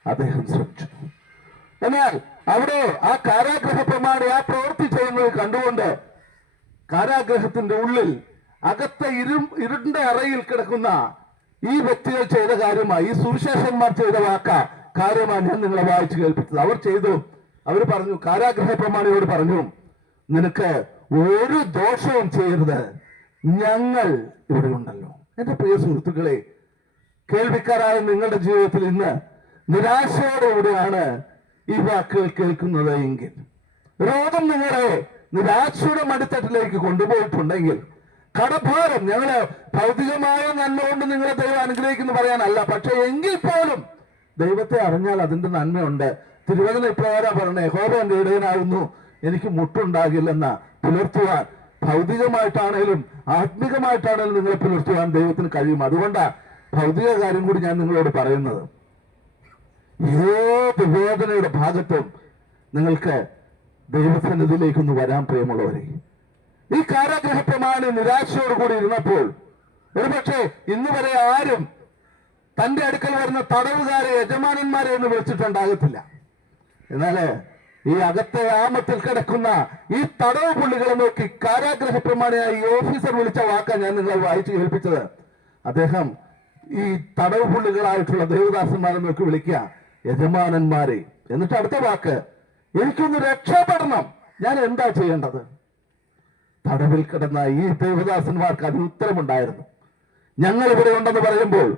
അദ്ദേഹം ശ്രമിച്ചു. എന്നാൽ അവിടെ ആ കാരാഗ്രഹ പ്രമാണി ആ പ്രവൃത്തി ചെയ്യുന്നത് കണ്ടുകൊണ്ട് കാരാഗ്രഹത്തിന്റെ ഉള്ളിൽ അകത്തെ ഇരുണ്ട അറയിൽ കിടക്കുന്ന ഈ വ്യക്തികൾ ചെയ്ത കാര്യമായി, ഈ സുവിശേഷന്മാർ ചെയ്ത കാര്യമാണ് ഞാൻ നിങ്ങളെ വായിച്ചു കേൾപ്പിച്ചത്. അവർ പറഞ്ഞു, കാരാഗ്രഹ പ്രമാണിയോട് പറഞ്ഞു, നിനക്ക് ഒരു ദോഷവും ചെയ്യരുത്, ഞങ്ങൾ ഇവിടെ ഉണ്ടല്ലോ. എന്റെ പ്രിയ സുഹൃത്തുക്കളെ, കേൾവിക്കാരായ നിങ്ങളുടെ ജീവിതത്തിൽ ഇന്ന് നിരാശയോടെയാണ് ഈ വാക്കുകൾ കേൾക്കുന്നത് എങ്കിൽ, രോഗം നിങ്ങളെ നിരാശയുടെ മടിത്തട്ടിലേക്ക് കൊണ്ടുപോയിട്ടുണ്ടെങ്കിൽ, കടഭാരം, ഞങ്ങള് ഭൗതികമായ നന്മ കൊണ്ട് നിങ്ങളെ ദൈവം അനുഗ്രഹിക്കുന്നു പറയാനല്ല, പക്ഷെ എങ്കിൽ പോലും ദൈവത്തെ അറിഞ്ഞാൽ അതിന്റെ നന്മയുണ്ട്. തിരുവചനം ഇപ്രകാരം പറഞ്ഞേ, യഹോവ എന്റെ ഇടയനാകുന്നു, എനിക്ക് മുട്ടുണ്ടാകില്ലെന്ന പുലർത്തുവാൻ, ഭൗതികമായിട്ടാണേലും ആത്മികമായിട്ടാണേലും നിങ്ങളെ പുലർത്തുവാൻ ദൈവത്തിന് കഴിയും. അതുകൊണ്ടാ ഭൗതിക കാര്യം കൂടി ഞാൻ നിങ്ങളോട് പറയുന്നത്. ഏത് വേദനയുടെ ഭാഗത്തും നിങ്ങൾക്ക് ദൈവസന്നിധിയിലേക്കൊന്ന് വരാൻ പ്രിയമുള്ളവരെ. ഈ കാരാഗ്രഹ പ്രമാണി നിരാശയോടുകൂടി ഇരുന്നപ്പോൾ ഒരുപക്ഷെ ഇന്ന് വരെ ആരും തന്റെ അടുക്കൽ വരുന്ന തടവുകാരെ യജമാനന്മാരെ എന്ന് വിളിച്ചിട്ടുണ്ടാകത്തില്ല. എന്നാല് ഈ അകത്തെ ആമത്തിൽ കിടക്കുന്ന ഈ തടവ് പുള്ളികളെ നോക്കി കാരാഗ്രഹ പ്രമാണിയായി ഈ ഓഫീസർ വിളിച്ച വാക്കാ ഞാൻ നിങ്ങളെ വായിച്ചു കേൾപ്പിച്ചത്. അദ്ദേഹം ഈ തടവ് പുള്ളികളായിട്ടുള്ള ദേവദാസന്മാരെ നോക്കി വിളിക്കുക, യജമാനന്മാരെ. എന്നിട്ട് അടുത്ത വാക്ക്, എനിക്കൊന്ന് രക്ഷപ്പെടണം, ഞാൻ എന്താ ചെയ്യേണ്ടത്? തടവിൽ കിടന്ന ഈ ദേവദാസന്മാർക്ക് അതിന് ഉത്തരമുണ്ടായിരുന്നു. ഞങ്ങൾ ഇവിടെ ഉണ്ടെന്ന് പറയുമ്പോൾ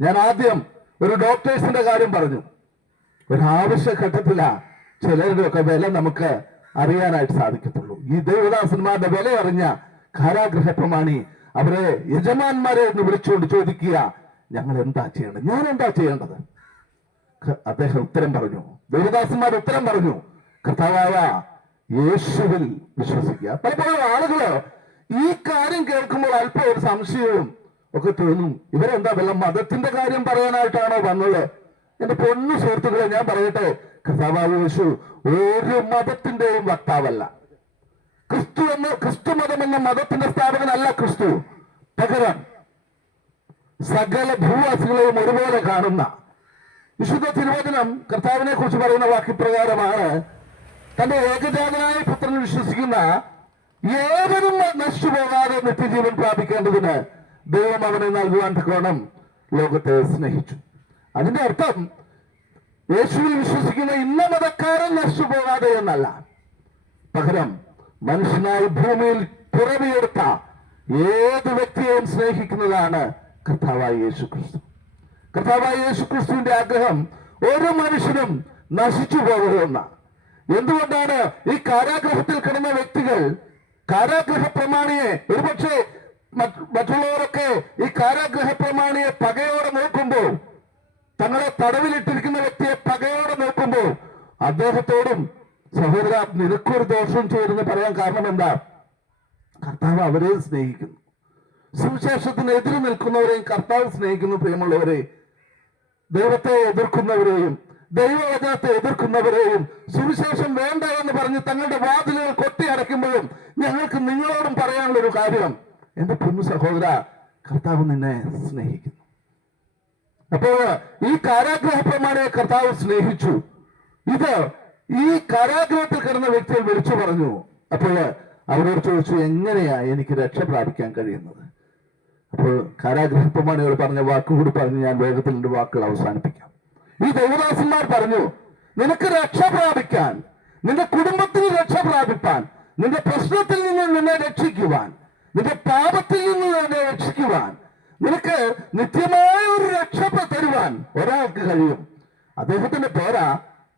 ഞാൻ ആദ്യം ഒരു ഡോക്ടേഴ്സിന്റെ കാര്യം പറഞ്ഞു. ഒരു ആവശ്യഘട്ടത്തിലാ ചിലരുടെയൊക്കെ വില നമുക്ക് അറിയാനായിട്ട് സാധിക്കത്തുള്ളൂ. ഈ ദേവദാസന്മാരുടെ വില അറിഞ്ഞ കാരാഗ്രഹ പ്രമാണി അവരെ യജമാന്മാരെ എന്ന് വിളിച്ചുകൊണ്ട് ചോദിക്കുക, ഞങ്ങൾ എന്താ ചെയ്യേണ്ടത്, ഞാൻ എന്താ ചെയ്യേണ്ടത്? അദ്ദേഹം ഉത്തരം പറഞ്ഞു, ദേവദാസന്മാർ ഉത്തരം പറഞ്ഞു, കർത്താവായ യേശുവിൽ വിശ്വസിക്കുക. പലപ്പോഴും ആളുകള് ഈ കാര്യം കേൾക്കുമ്പോൾ അല്പം ഒരു സംശയവും ഒക്കെ തോന്നും, ഇവരെന്താ വല്ല മതത്തിന്റെ കാര്യം പറയാനായിട്ടാണോ വന്നത്? എന്റെ പൊന്നു സുഹൃത്തുക്കളെ, ഞാൻ പറയട്ടെ, കർത്താവായ യേശു ഒരു മതത്തിന്റെയും വക്താവല്ല. ക്രിസ്തു മതം എന്ന മതത്തിന്റെ സ്ഥാപകനല്ല ക്രിസ്തു. പകരം സകല ഭൂവാസികളെയും ഒരുപോലെ കാണുന്ന വിശുദ്ധ തിരുവചനം കർത്താവിനെ കുറിച്ച് പറയുന്ന വാക്യപ്രകാരമാണ്, തന്റെ ഏകജാതനായ പുത്രനിൽ വിശ്വസിക്കുന്ന ഏവരും നശിച്ചു പോകാതെ നിത്യജീവൻ പ്രാപിക്കേണ്ടതിന് ദൈവം അവനെ നൽകുവാൻ തക്കവണ്ണം ലോകത്തെ സ്നേഹിച്ചു. അതിന്റെ അർത്ഥം യേശുവിൽ വിശ്വസിക്കുന്ന ഇന്ന മതക്കാരൻ നശിച്ചു പോകാതെ എന്നല്ല, പകരം മനുഷ്യനായി ഭൂമിയിൽ പിറവിയെടുത്ത ഏത് വ്യക്തിയെയും സ്നേഹിക്കുന്നതാണ് കർത്താവായ യേശു ക്രിസ്തു. കർത്താവായ യേശു ക്രിസ്തുവിന്റെ ആഗ്രഹം ഒരു മനുഷ്യനും നശിച്ചു പോകരുതെന്ന. എന്തുകൊണ്ടാണ് ഈ കാരാഗ്രഹത്തിൽ കിടന്ന വ്യക്തികൾ കാരാഗ്രഹ പ്രമാണിയെ, ഒരുപക്ഷെ മറ്റുള്ളവരൊക്കെ ഈ കാരാഗ്രഹ പ്രമാണിയെ പകയോടെ നോക്കുമ്പോൾ, തങ്ങളെ തടവിലിട്ടിരിക്കുന്ന വ്യക്തിയെ പകയോടെ നോക്കുമ്പോൾ അദ്ദേഹത്തോടും സഹോദര നിനക്കൊരു ദോഷവും ചെയ്തെന്ന് പറയാൻ കാരണം എന്താ? കർത്താവ് അവരെ സ്നേഹിക്കുന്നു. സുവിശേഷത്തിന് എതിര് നിൽക്കുന്നവരെയും കർത്താവ് സ്നേഹിക്കുന്നു. പ്രിയമുള്ളവരെ, ദൈവത്തെ എതിർക്കുന്നവരെയും ദൈവവചനത്തെ എതിർക്കുന്നവരെയും സുവിശേഷം വേണ്ട എന്ന് പറഞ്ഞ് തങ്ങളുടെ വാതിലുകൾ കൊട്ടി അടയ്ക്കുമ്പോഴും ഞങ്ങൾക്ക് നിങ്ങളോടും പറയാനുള്ള ഒരു കാര്യം, എന്റെ പൊന്നു സഹോദര, കർത്താവ് നിന്നെ സ്നേഹിക്കുന്നു. അപ്പോൾ ഈ കാരാഗ്രഹ പ്രമാണിയെ കർത്താവ് സ്നേഹിച്ചു. ഇത് ഈ കാരാഗ്രഹത്തിൽ കിടന്ന വ്യക്തിയെ വിളിച്ചു പറഞ്ഞു. അപ്പോൾ അവരോട് ചോദിച്ചു, എങ്ങനെയാ എനിക്ക് രക്ഷ പ്രാപിക്കാൻ കഴിയുന്നത്? അപ്പോൾ കാരാഗ്രഹ പ്രമാണിയോട് പറഞ്ഞ വാക്കുകൂടി പറഞ്ഞ് ഞാൻ വേഗത്തിൽ എന്റെ വാക്കുകൾ അവസാനിപ്പിക്കാം. ഈ ദൈവദാസന്മാർ പറഞ്ഞു, നിനക്ക് രക്ഷ പ്രാപിക്കാൻ, നിന്റെ കുടുംബത്തിന് രക്ഷ പ്രാപിപ്പാൻ, നിന്റെ പ്രശ്നത്തിൽ നിന്ന് നിന്നെ രക്ഷിക്കുവാൻ, നിന്റെ പാപത്തിൽ നിന്ന് നിന്നെ രക്ഷിക്കുവാൻ, നിനക്ക് നിത്യമായ ഒരു രക്ഷ തരുവാൻ ഒരാൾക്ക് കഴിയും. അദ്ദേഹത്തിന്റെ പേരാ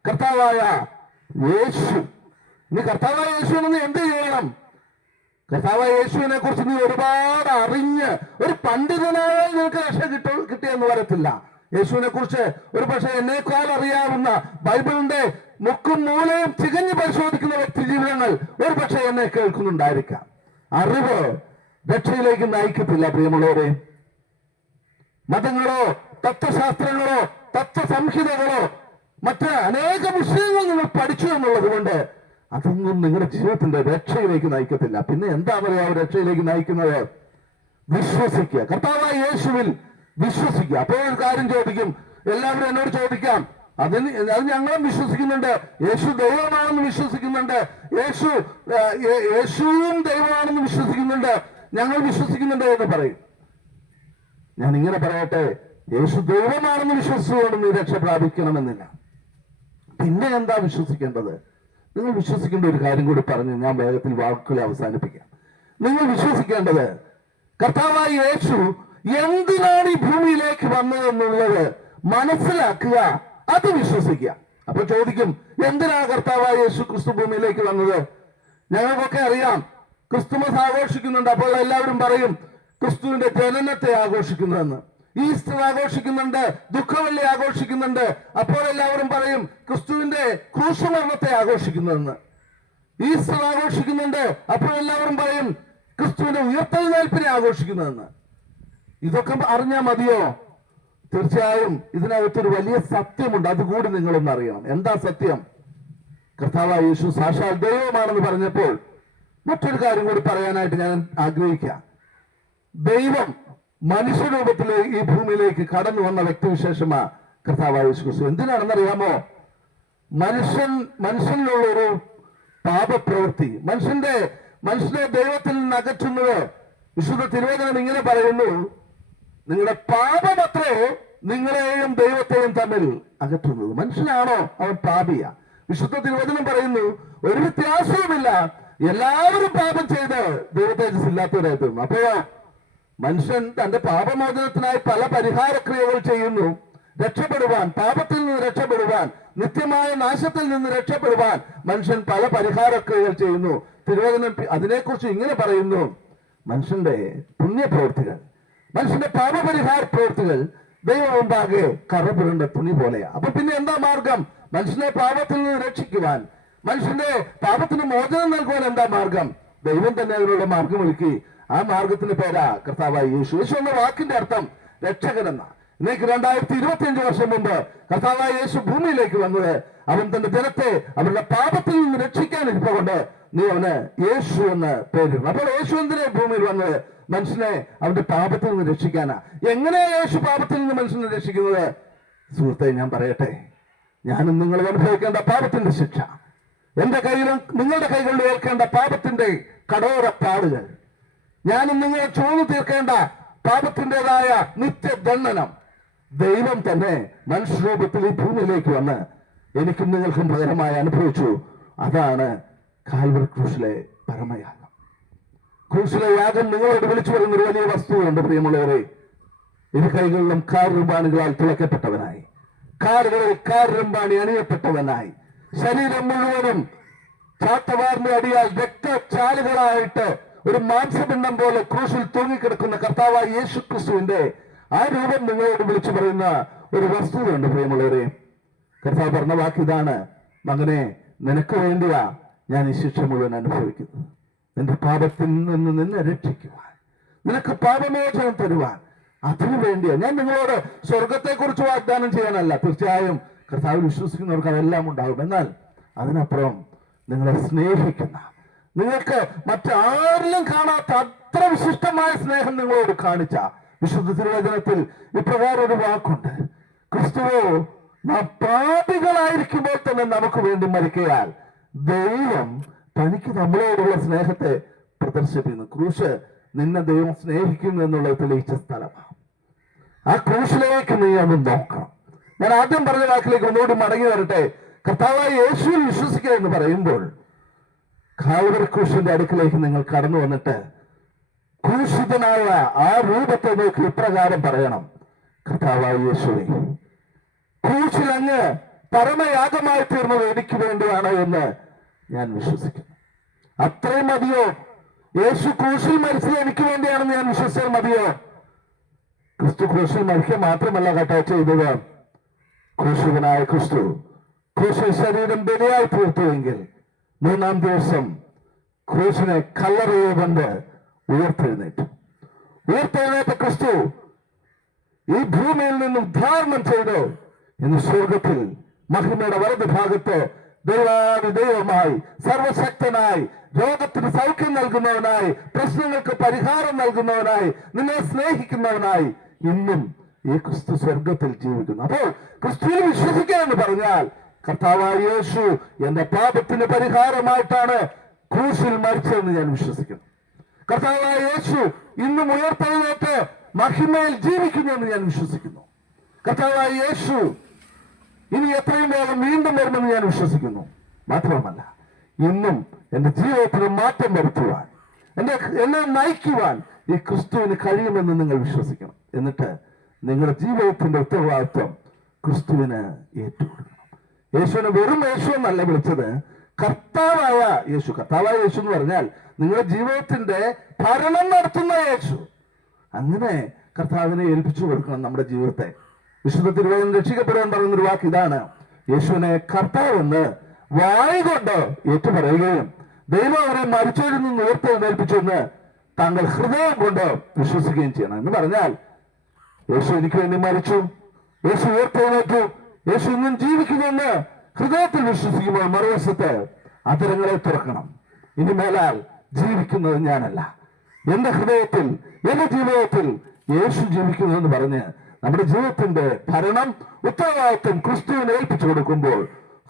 കർത്താവായ യേശു. ഇനി കർത്താവായ യേശുവിന് എന്ത് ചെയ്യണം? കർത്താവായ യേശുവിനെ കുറിച്ച് നീ ഒരുപാട് അറിഞ്ഞ് ഒരു പണ്ഡിതനായ നിനക്ക് രക്ഷ കിട്ടിയെന്ന് വരത്തില്ല. യേശുവിനെ കുറിച്ച് ഒരു പക്ഷെ എന്നേക്കാൾ അറിയാവുന്ന ബൈബിളിന്റെ മുക്കും മൂലയും തികഞ്ഞു പരിശോധിക്കുന്ന വ്യക്തി ജീവിതങ്ങൾ ഒരു പക്ഷെ എന്നെ കേൾക്കുന്നുണ്ടായിരിക്കാം. അറിവ് രക്ഷയിലേക്ക് നയിക്കത്തില്ല. പ്രിയമുള്ളവരെ, മതങ്ങളോ തത്വശാസ്ത്രങ്ങളോ തത്വസംഹിതകളോ മറ്റ് അനേക വിഷയങ്ങൾ നിങ്ങൾ പഠിച്ചു എന്നുള്ളത് കൊണ്ട് അതൊന്നും നിങ്ങളുടെ ജീവിതത്തിന്റെ രക്ഷയിലേക്ക് നയിക്കത്തില്ല. പിന്നെ എന്താ പറയാ രക്ഷയിലേക്ക് നയിക്കുന്നത്? വിശ്വസിക്കുക, കർത്താവായ യേശുവിൽ വിശ്വസിക്കുക. അപ്പോൾ ഒരു കാര്യം ചോദിക്കും, എല്ലാവരും എന്നോട് ചോദിക്കാം, അത് ഞങ്ങളും വിശ്വസിക്കുന്നുണ്ട്, യേശു ദൈവമാണെന്ന് വിശ്വസിക്കുന്നുണ്ട്, യേശുവും ദൈവമാണെന്ന് വിശ്വസിക്കുന്നുണ്ട്, ഞങ്ങൾ വിശ്വസിക്കുന്നുണ്ട് എന്ന് പറയും. ഞാൻ ഇങ്ങനെ പറയട്ടെ, യേശു ദൈവമാണെന്ന് വിശ്വസിച്ചുകൊണ്ട് നീ രക്ഷ പ്രാപിക്കണമെന്നില്ല. പിന്നെ എന്താ വിശ്വസിക്കേണ്ടത്? നിങ്ങൾ വിശ്വസിക്കേണ്ട ഒരു കാര്യം കൂടി പറഞ്ഞ് ഞാൻ വേഗത്തിൽ വാക്കുകളെ അവസാനിപ്പിക്കാം. നിങ്ങൾ വിശ്വസിക്കേണ്ടത് കർത്താവായ യേശു എന്തിനാണ് ഈ ഭൂമിയിലേക്ക് വന്നതെന്നുള്ളത് മനസ്സിലാക്കുക, അത് വിശ്വസിക്കുക. അപ്പൊ ചോദിക്കും, എന്തിനാണ് കർത്താവായ യേശു ക്രിസ്തു ഭൂമിയിലേക്ക് വന്നത്? ഞങ്ങൾക്കൊക്കെ അറിയാം, ക്രിസ്തുമസ് ആഘോഷിക്കുന്നുണ്ട്. അപ്പോൾ എല്ലാവരും പറയും ക്രിസ്തുവിന്റെ ജനനത്തെ ആഘോഷിക്കുന്നതെന്ന്. ഈസ്റ്റർ ആഘോഷിക്കുന്നുണ്ട്, ദുഃഖവെള്ളി ആഘോഷിക്കുന്നുണ്ട്. അപ്പോൾ എല്ലാവരും പറയും ക്രിസ്തുവിന്റെ ക്രൂശമരണത്തെ ആഘോഷിക്കുന്നതെന്ന്. ഈസ്റ്റർ ആഘോഷിക്കുന്നുണ്ട്, അപ്പോൾ എല്ലാവരും പറയും ക്രിസ്തുവിന്റെ ഉയർത്തെഴുന്നേൽപ്പിനെ ആഘോഷിക്കുന്നതെന്ന്. ഇതൊക്കെ അറിഞ്ഞാൽ മതിയോ? തീർച്ചയായും ഇതിനകത്തൊരു വലിയ സത്യമുണ്ട്, അതുകൂടി നിങ്ങളൊന്ന് അറിയണം. എന്താ സത്യം? കർത്താവായ യേശു സാക്ഷാൽ ദൈവമാണെന്ന് പറഞ്ഞപ്പോൾ മറ്റൊരു കാര്യം കൂടി പറയാനായിട്ട് ഞാൻ ആഗ്രഹിക്കാം. ദൈവം മനുഷ്യരൂപത്തിൽ ഈ ഭൂമിയിലേക്ക് കടന്നു വന്ന വ്യക്തിവിശേഷമാ കർത്താവായ യേശു ക്രിസ്തു. എന്തിനാണെന്നറിയാമോ? മനുഷ്യനിലുള്ള ഒരു പാപപ്രവൃത്തി, മനുഷ്യനെ ദൈവത്തിൽ നിന്ന് അകറ്റുന്നത്. വിശുദ്ധ തിരുവചനം ഇങ്ങനെ പറയുന്നു, നിങ്ങളുടെ പാപമത്രേ നിങ്ങളെയും ദൈവത്തെയും തമ്മിൽ അകറ്റുന്നത്. മനുഷ്യനാണോ അവൻ പാപിയ? വിശുദ്ധ തിരുവചനം പറയുന്നു, ഒരു വ്യത്യാസവുമില്ല, എല്ലാവരും പാപം ചെയ്ത് ദൈവതേജസ്സില്ലാത്തവരായി തീർന്നു. അപ്പോഴോ മനുഷ്യൻ തന്റെ പാപമോചനത്തിനായി പല പരിഹാരക്രിയകൾ ചെയ്യുന്നു. രക്ഷപ്പെടുവാൻ, പാപത്തിൽ നിന്ന് രക്ഷപ്പെടുവാൻ, നിത്യമായ നാശത്തിൽ നിന്ന് രക്ഷപ്പെടുവാൻ മനുഷ്യൻ പല പരിഹാരക്രിയകൾ ചെയ്യുന്നു. തിരുവചനം അതിനെക്കുറിച്ച് ഇങ്ങനെ പറയുന്നു, മനുഷ്യന്റെ പുണ്യപ്രവൃത്തികൾ, മനുഷ്യന്റെ പാപപരിഹാര പ്രവൃത്തികൾ ദൈവം മുമ്പാകെ കറപുരണ്ട തുണി പോലെയാ. അപ്പൊ പിന്നെ എന്താ മാർഗം? മനുഷ്യനെ പാപത്തിൽ നിന്ന് രക്ഷിക്കുവാൻ, മനുഷ്യന്റെ പാപത്തിന് മോചനം നൽകുവാൻ എന്താ മാർഗം? ദൈവം തന്നെ അതിനുള്ള മാർഗം ഒരുക്കി. ആ മാർഗത്തിന്റെ പേരാ കർത്താവായ യേശു. യേശു എന്ന വാക്കിന്റെ അർത്ഥം രക്ഷകനെന്ന. ഇന്നേക്ക് 2025 വർഷം മുമ്പ് കർത്താവായ യേശു ഭൂമിയിലേക്ക് വന്നത് അവൻ തന്റെ ജനത്തെ അവരുടെ പാപത്തിൽ നിന്ന് രക്ഷിക്കാൻ ഇരിപ്പുകൊണ്ട് നീ അവന് യേശു എന്ന് പേരിടുന്നു. അപ്പോൾ യേശു എന്തിനെ ഭൂമിയിൽ വന്നത്? മനുഷ്യനെ അവന്റെ പാപത്തിൽ നിന്ന് രക്ഷിക്കാനാ. എങ്ങനെയാ യേശു പാപത്തിൽ നിന്ന് മനുഷ്യനെ രക്ഷിക്കുന്നത്? സുഹൃത്തെ, ഞാൻ പറയട്ടെ, ഞാനും നിങ്ങളും അനുഭവിക്കേണ്ട പാപത്തിന്റെ ശിക്ഷ, എന്റെ കയ്യിലും നിങ്ങളുടെ കൈകളിലും ഏൽക്കേണ്ട പാപത്തിന്റെ കടോര പാടുകൾ, ഞാനും നിങ്ങളെ ചോദ്യം തീർക്കേണ്ട പാപത്തിൻ്റെതായ നിത്യദണ്ഡനം ദൈവം തന്നെ മനുഷ്യരൂപത്തിൽ ഈ ഭൂമിയിലേക്ക് വന്ന് എനിക്കും നിങ്ങൾക്കും പകരമായി അനുഭവിച്ചു. അതാണ് കാൽവറി ക്രൂശിലെ പരമയാഗം. ക്രൂശിലെ യാഗം നിങ്ങളോട് വിളിച്ചു പറയുന്ന ഒരു വലിയ വസ്തുതയുണ്ട് പ്രിയമുള്ളവരെ. ഇരു കൈകളിലും കാരുമ്പാണികളാൽ തുളയ്ക്കപ്പെട്ടവനായി, കാലുകളിൽ കാരുമ്പാണി അണിയപ്പെട്ടവനായി, ശരീരം മുഴുവനും ചാട്ടവാറിന്റെ അടിയാൽ രക്തചാലുകളായിട്ട് ഒരു മാംസപിണ്ഡം പോലെ ക്രൂശിൽ തൂങ്ങിക്കിടക്കുന്ന കർത്താവായ യേശു ക്രിസ്തുവിന്റെ ആ രൂപം നിങ്ങളോട് വിളിച്ചു പറയുന്ന ഒരു വസ്തുതയുണ്ട് പ്രിയമുള്ളവരെ. കർത്താവ് പറഞ്ഞ വാക്ക് ഇതാണ്: മകനെ, നിനക്ക് വേണ്ടിയാ ഞാൻ ഈ ശിക്ഷ മുഴുവൻ അനുഭവിക്കുന്നത്. നിന്റെ പാപത്തിൽ നിന്ന് നിന്നെ രക്ഷിക്കുവാൻ, നിനക്ക് പാപമോചനം തരുവാൻ, അതിനു വേണ്ടിയാ. ഞാൻ നിങ്ങളോട് സ്വർഗത്തെ കുറിച്ച് വാഗ്ദാനം ചെയ്യാനല്ല. തീർച്ചയായും കർത്താവ് വിശ്വസിക്കുന്നവർക്ക് അതെല്ലാം ഉണ്ടാകും. എന്നാൽ അതിനപ്പുറം നിങ്ങളെ സ്നേഹിക്കുന്ന, നിങ്ങൾക്ക് മറ്റാരിലും കാണാത്ത അത്ര വിശിഷ്ടമായ സ്നേഹം നിങ്ങളോട് കാണിച്ച വിശുദ്ധ തിരുവചനത്തിൽ ഇപ്രകാരം ഒരു വാക്കുണ്ട്: ക്രിസ്തുവോ നാം പാപികളായിരിക്കുമ്പോൾ തന്നെ നമുക്ക് വേണ്ടി മരിക്കയാൽ ദൈവം തനിക്ക് നമ്മളോടുള്ള സ്നേഹത്തെ പ്രദർശിപ്പിക്കുന്നു. ക്രൂശ് നിന്നെ ദൈവം സ്നേഹിക്കുന്നു എന്നുള്ളത് തെളിയിച്ച സ്ഥലമാണ്. ആ ക്രൂശിലേക്ക് നീ ഒന്ന് നോക്കണം. ഞാൻ ആദ്യം പറഞ്ഞ വാക്കിലേക്ക് ഒന്നുകൂടി മടങ്ങി വരട്ടെ. കർത്താവായ യേശുവിൽ വിശ്വസിക്കുക എന്ന് പറയുമ്പോൾ കാൽവരി ക്രൂശിന്റെ അടുക്കിലേക്ക് നിങ്ങൾ കടന്നു വന്നിട്ട് ക്രൂശിതനായ ആ രൂപത്തെ നോക്കി ഇപ്രകാരം പറയണം: കർത്താവായ യേശുവേ, ക്രൂശിൽ അങ്ങ് പരമയാഗമായി തീർന്നത് എനിക്ക് വേണ്ടിയാണ് എന്ന് ഞാൻ വിശ്വസിക്കുന്നു. അത്രയും മതിയോ? യേശു ക്രൂശിൽ മരിച്ചത് എനിക്ക് വേണ്ടിയാണെന്ന് ഞാൻ വിശ്വസിച്ചാൽ മതിയോ? ക്രിസ്തു ക്രൂശിൽ മരിക്കുക മാത്രമല്ല കേട്ടോ ചെയ്തത്. ക്രൂശിതനായ ക്രിസ്തു ക്രൂശിൽ ശരീരം ബലിയായി തീർത്തുവെങ്കിൽ മൂന്നാം ദിവസം ക്രൂശിനെ കല്ലറയെ കൊണ്ട് ഉയർത്തെഴുന്നേറ്റു. ഉയർത്തെഴുന്നേറ്റ ക്രിസ്തു ഈ ഭൂമിയിൽ നിന്നും ധാരണം ചെയ്തു ഇന്ന് സ്വർഗത്തിൽ മഹിമയുടെ വലത് ഭാഗത്ത് ദൈവമായി, സർവശക്തനായി, രോഗത്തിന് സൗഖ്യം നൽകുന്നവനായി, പ്രശ്നങ്ങൾക്ക് പരിഹാരം നൽകുന്നവനായി, നിന്നെ സ്നേഹിക്കുന്നവനായി ഇന്നും ഈ ക്രിസ്തു സ്വർഗത്തിൽ ജീവിക്കുന്നു. അപ്പോൾ ക്രിസ്തുവിൽ വിശ്വസിക്കുക എന്ന് പറഞ്ഞാൽ കർത്താവായ യേശു എന്റെ പാപത്തിന് പരിഹാരമായിട്ടാണ് ക്രൂശിൽ മരിച്ചതെന്ന് ഞാൻ വിശ്വസിക്കുന്നു. കർത്താവായ യേശു ഇന്നും ഉയർത്തെഴുന്നേറ്റ് മഹിമയിൽ ജീവിക്കുന്നു എന്ന് ഞാൻ വിശ്വസിക്കുന്നു. കർത്താവായ യേശു ഇനി എത്രയും വേഗം വീണ്ടും വരുമെന്ന് ഞാൻ വിശ്വസിക്കുന്നു. മാത്രമല്ല, ഇന്നും എന്റെ ജീവിതത്തിന് മാറ്റം വരുത്തുവാൻ, എന്നെ നയിക്കുവാൻ ഈ ക്രിസ്തുവിന് കഴിയുമെന്ന് നിങ്ങൾ വിശ്വസിക്കണം. എന്നിട്ട് നിങ്ങളുടെ ജീവിതത്തിന്റെ ഉത്തരവാദിത്വം ക്രിസ്തുവിന് ഏറ്റുകൊടുക്കണം. യേശുവിനെ വെറും യേശു എന്നല്ല വിളിച്ചത്, കർത്താവായ യേശു. കർത്താവായ യേശു എന്ന് പറഞ്ഞാൽ നിങ്ങളുടെ ജീവിതത്തിന്റെ ഭരണം നടത്തുന്ന യേശു. അങ്ങനെ കർത്താവിനെ ഏൽപ്പിച്ചു കൊടുക്കണം നമ്മുടെ ജീവിതത്തെ. വിശുദ്ധ തിരുവചനം രക്ഷിക്കപ്പെടുവാൻ പറയുന്നൊരു വാക്ക് ഇതാണ്: യേശുവിനെ കർത്താവെന്ന് വായ് കൊണ്ട് ഏറ്റുപറയുകയും ദൈവം അവരെ മരിച്ചവരിൽ നിന്ന് ഉയർത്തെഴുന്നേൽപ്പിച്ചു എന്ന് താങ്കൾ ഹൃദയം കൊണ്ട് വിശ്വസിക്കുകയും ചെയ്യണം. എന്ന് പറഞ്ഞാൽ യേശു എനിക്ക് വേണ്ടി മരിച്ചു, യേശു ഉയർത്തെഴുന്നേറ്റു, യേശു ഇന്നും ജീവിക്കുമെന്ന് ഹൃദയത്തിൽ വിശ്വസിക്കുമ്പോൾ മറുവശത്ത് അധരങ്ങളെ തുറക്കണം. ഇനി മേലാൽ ജീവിക്കുന്നത് ഞാനല്ല, എന്റെ ഹൃദയത്തിൽ, എന്റെ ജീവിതത്തിൽ യേശു ജീവിക്കുന്നു എന്ന് പറഞ്ഞ് നമ്മുടെ ജീവിതത്തിന്റെ ഭരണം, ഉത്തരവാദിത്വം ക്രിസ്തുവിനെ ഏൽപ്പിച്ചു കൊടുക്കുമ്പോൾ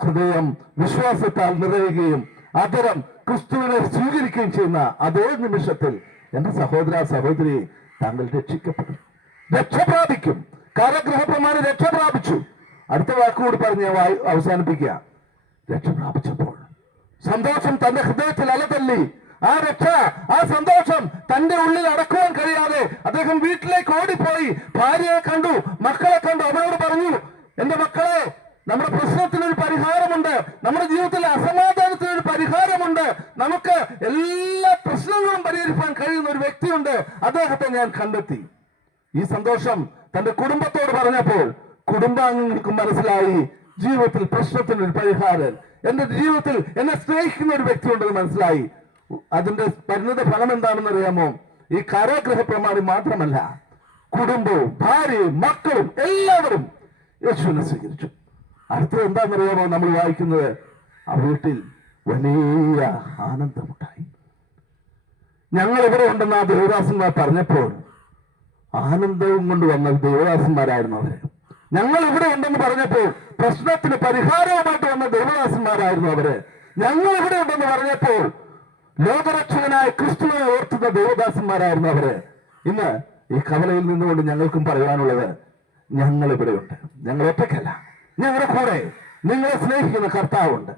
ഹൃദയം വിശ്വാസത്താൽ നിറയുകയും അധരം ക്രിസ്തുവിനെ സ്വീകരിക്കുകയും ചെയ്യുന്ന അതേ നിമിഷത്തിൽ എന്റെ സഹോദര സഹോദരി, താങ്കൾ രക്ഷിക്കപ്പെടും, രക്ഷപ്രാപിക്കും. കാലഗ്രഹപ്രമാണം രക്ഷപ്രാപിച്ചു. അടുത്ത വാക്കുകൂടി പറഞ്ഞ് ഞാൻ അവസാനിപ്പിക്കുക. രക്ഷപ്രാപിച്ചപ്പോൾ സന്തോഷം തന്റെ ഹൃദയത്തിൽ അലതല്ലി. ആ രക്ഷ, ആ സന്തോഷം തന്റെ ഉള്ളിൽ അടക്കുവാൻ കഴിയാതെ അദ്ദേഹം വീട്ടിലേക്ക് ഓടിപ്പോയി. ഭാര്യയെ കണ്ടു, മക്കളെ കണ്ടു. അവരോട് പറഞ്ഞു: എന്റെ മക്കളെ, നമ്മുടെ പ്രശ്നത്തിനൊരു പരിഹാരമുണ്ട്, നമ്മുടെ ജീവിതത്തിലെ അസമാധാനത്തിനൊരു പരിഹാരമുണ്ട്, നമുക്ക് എല്ലാ പ്രശ്നങ്ങളും പരിഹരിക്കാൻ കഴിയുന്ന ഒരു വ്യക്തിയുണ്ട്, അദ്ദേഹത്തെ ഞാൻ കണ്ടെത്തി. ഈ സന്തോഷം തന്റെ കുടുംബത്തോട് പറഞ്ഞപ്പോൾ കുടുംബാംഗങ്ങൾക്ക് മനസ്സിലായി ജീവിതത്തിൽ പ്രശ്നത്തിനൊരു പരിഹാരം, എന്റെ ജീവിതത്തിൽ എന്നെ സ്നേഹിക്കുന്ന ഒരു വ്യക്തിയുണ്ടെന്ന് മനസ്സിലായി. അതിന്റെ പരിണിത ഫലം എന്താണെന്ന് അറിയാമോ? ഈ കാരാഗ്രഹ പ്രമാണി മാത്രമല്ല, കുടുംബവും ഭാര്യയും മക്കളും എല്ലാവരും യേശുവിനെ സ്വീകരിച്ചു. അടുത്തത് എന്താണെന്നറിയാമോ? നമ്മൾ വായിക്കുന്നത് ആ വീട്ടിൽ വലിയ ആനന്ദമുണ്ടായി. ഞങ്ങൾ ഇവിടെ ഉണ്ടെന്ന് ആ ദേവദാസന്മാർ പറഞ്ഞപ്പോൾ ആനന്ദവും കൊണ്ട് വന്ന ദേവദാസന്മാരായിരുന്നു അവര്. ഞങ്ങൾ ഇവിടെ ഉണ്ടെന്ന് പറഞ്ഞപ്പോൾ പ്രശ്നത്തിന് പരിഹാരവുമായിട്ട് വന്ന ദേവദാസന്മാരായിരുന്നു അവര്. ഞങ്ങൾ ഇവിടെ ഉണ്ടെന്ന് പറഞ്ഞപ്പോൾ ലോകരക്ഷകനായ ക്രിസ്തുവിനെ ഓർത്തുന്ന ദേവദാസന്മാരായിരുന്നു അവര്. ഇന്ന് ഈ കവലയിൽ നിന്നുകൊണ്ട് ഞങ്ങൾക്കും പറയാനുള്ളത്, ഞങ്ങൾ ഇവിടെയുണ്ട്, ഞങ്ങൾ ഒറ്റയ്ക്കല്ല, ഞങ്ങളുടെ കൂടെ നിങ്ങളെ സ്നേഹിക്കുന്ന കർത്താവുണ്ട്.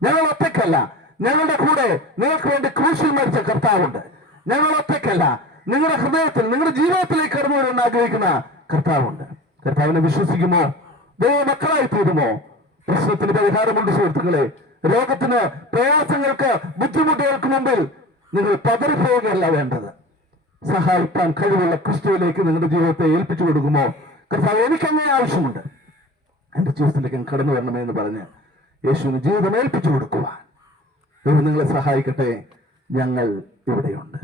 ഞങ്ങൾ ഒറ്റയ്ക്കല്ല, ഞങ്ങളുടെ കൂടെ നിങ്ങൾക്ക് വേണ്ടി ക്രൂശിൽ മരിച്ച കർത്താവുണ്ട്. ഞങ്ങൾ ഒറ്റയ്ക്കല്ല, നിങ്ങളുടെ ഹൃദയത്തിൽ, നിങ്ങളുടെ ജീവിതത്തിലേക്ക് കടന്നു വരാൻ ആഗ്രഹിക്കുന്ന കർത്താവുണ്ട്. കർത്താവിനെ വിശ്വസിക്കുമോ? ദൈവമക്കളായി തീരുമോ? പ്രശ്നത്തിന് പരിഹാരമുണ്ട് സുഹൃത്തുക്കളെ. രോഗത്തിന്, പ്രയാസങ്ങൾക്ക്, ബുദ്ധിമുട്ടുകൾക്ക് മുമ്പിൽ നിങ്ങൾ പതറിപ്പോവുകയല്ല വേണ്ടത്. സഹായിക്കാൻ കഴിവുള്ള ക്രിസ്തുവിലേക്ക് നിങ്ങളുടെ ജീവിതത്തെ ഏൽപ്പിച്ചു കൊടുക്കുമോ? കർത്താവ്, എനിക്കങ്ങനെ ആവശ്യമുണ്ട്, എന്റെ ജീവിതത്തിലേക്ക് കടന്നു വരണമേ എന്ന് പറഞ്ഞ് യേശുവിന് ജീവിതം ഏൽപ്പിച്ചു കൊടുക്കുവാൻ ദൈവം നിങ്ങളെ സഹായിക്കട്ടെ. ഞങ്ങൾ ഇവിടെയുണ്ട്.